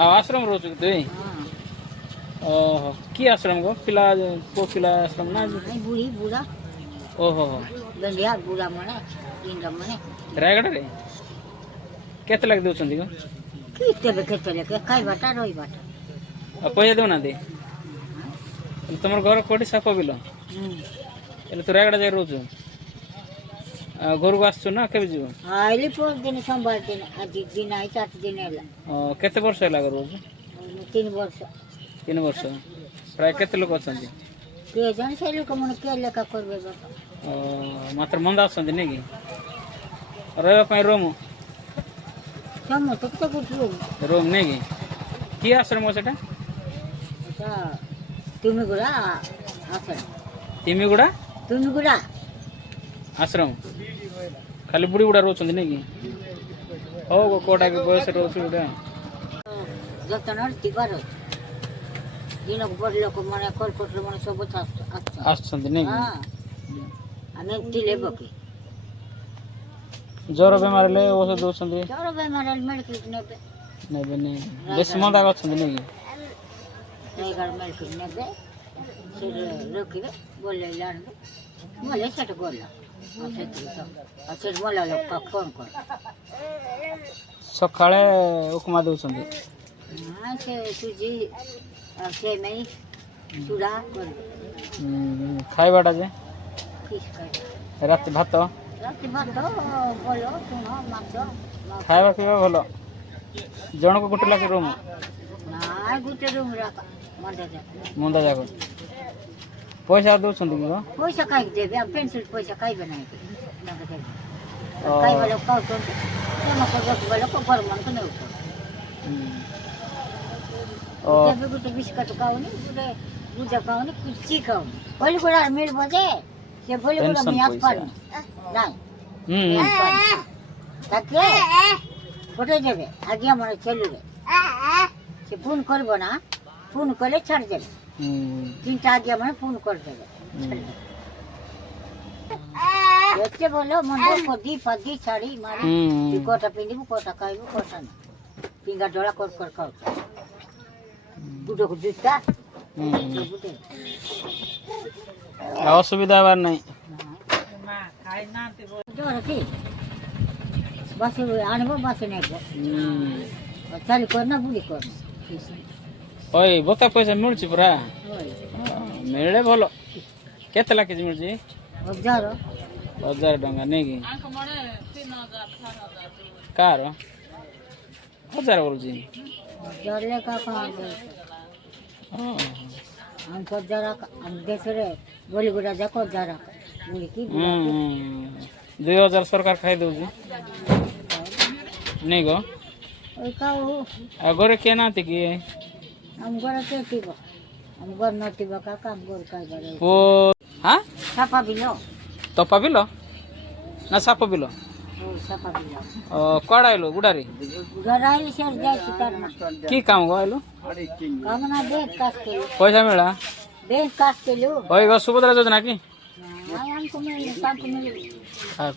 आश्रम रोज तुई ओहो की आश्रम को पिला को पिला आश्रम ना बुढ़ी बुढ़ा ओहो गंडिया बुढ़ा मने इंद्र मने रायगढ़ रे केते लग दउछंदी को केते लेके काई बाटा रोई बाटा पैसा दउ ना दे तुमर घर कोठी साप बिलो एले तो रायगढ़ जाय रोज घर को आसछु ना केबे जीव आइली 5 दिन संभाल दिन आज दिन आई 7 दिन एला केते वर्ष लाग रोज 3 वर्ष 3 वर्ष प्राय केते लोक अछंदी के जन से लोक मन के लेका करबे बाटा मात्र मंदा अछंदी नै की रहबा पई रूम सम तो कुछ रूम नै की आश्रम हो सेटा अच्छा तुमी गुड़ा आश्रम खाली बुढ़ी गुड़ा रोचंदी नै की हो गो कोडा के बयस रोचु गुड़ा जतन तिबार दिन बड़ लोक माने कोलकोट माने सब आछंदी नै की आमे तिले बके जोर बेमार ले ओस दोछंदी जोर बेमार मेडिकल नेबे नेबे नै बेस मंदा गछंदी नै की नहीं घर मेडिकल नेबे फिर रोकिबे बोले लानबे बोले सेट गोला अच्छा बोला लोग फोन कर सकाळे उपमा दोछंदी हां से सुजी से में चूड़ा कर खाइबाटा जे किस खाइ रात भात बोलो तुम माछ खाइबा पीबा भलो जण को गुटे लाके रूम ना गुटे रूम राखा मंदा जाको पैसा दोछंदी की पैसा खाइ देबे अब पेंसिल पैसा खाइ बनाइ खाइ वाला काउ तो मको रख वाला को पर मन को नहीं ओ देबे गुटे बिस्कुट खाओ नि गुटे गुजा खाओ नि कुछ ची खाओ बोली गुड़ा मिल बजे से बोली गुड़ा मियास पर नहीं ताके फोटो देबे आगे मन चलु रे से फोन करबो ना फोन करले छाड़ देबे 3टा आगे मन फोन कर देबे एते बोलो मन को दी पदी साड़ी मारी कोटा पिंदी कोटा खाइबो कोटा ना पिंगा डोला कर खाओ बुडो को दिता असुविधा बार नहीं खाइ ना ते जोर की बस आनबो बस नहीं चल करना बुली करना ओय बता पैसा मिलछि पुरा मिले भलो केते लाके मिलछि 1000 टंका नै की कार 1000 बोलछि 1000 लेका कहां हम को जरा हम देसरे बोली गुड़ा जाको जरा बोली की 2000 सरकार खाइ दउछि नै गो ओय काऊ अगरे केना ति की हम गोरा के तिबो हम गोर न तिबो का काम गोर काय बारे ओ हां सापा बिलो तपा बिलो ना साप बिलो ओ सापा बिलो कडाइलो गुडारी गराइल से जाय चितार की काम गइलो काम ना देख कास के पैसा मिला देख कास के लो ओय गो सुभद्रा योजना की हमको मिल शांत मिल हां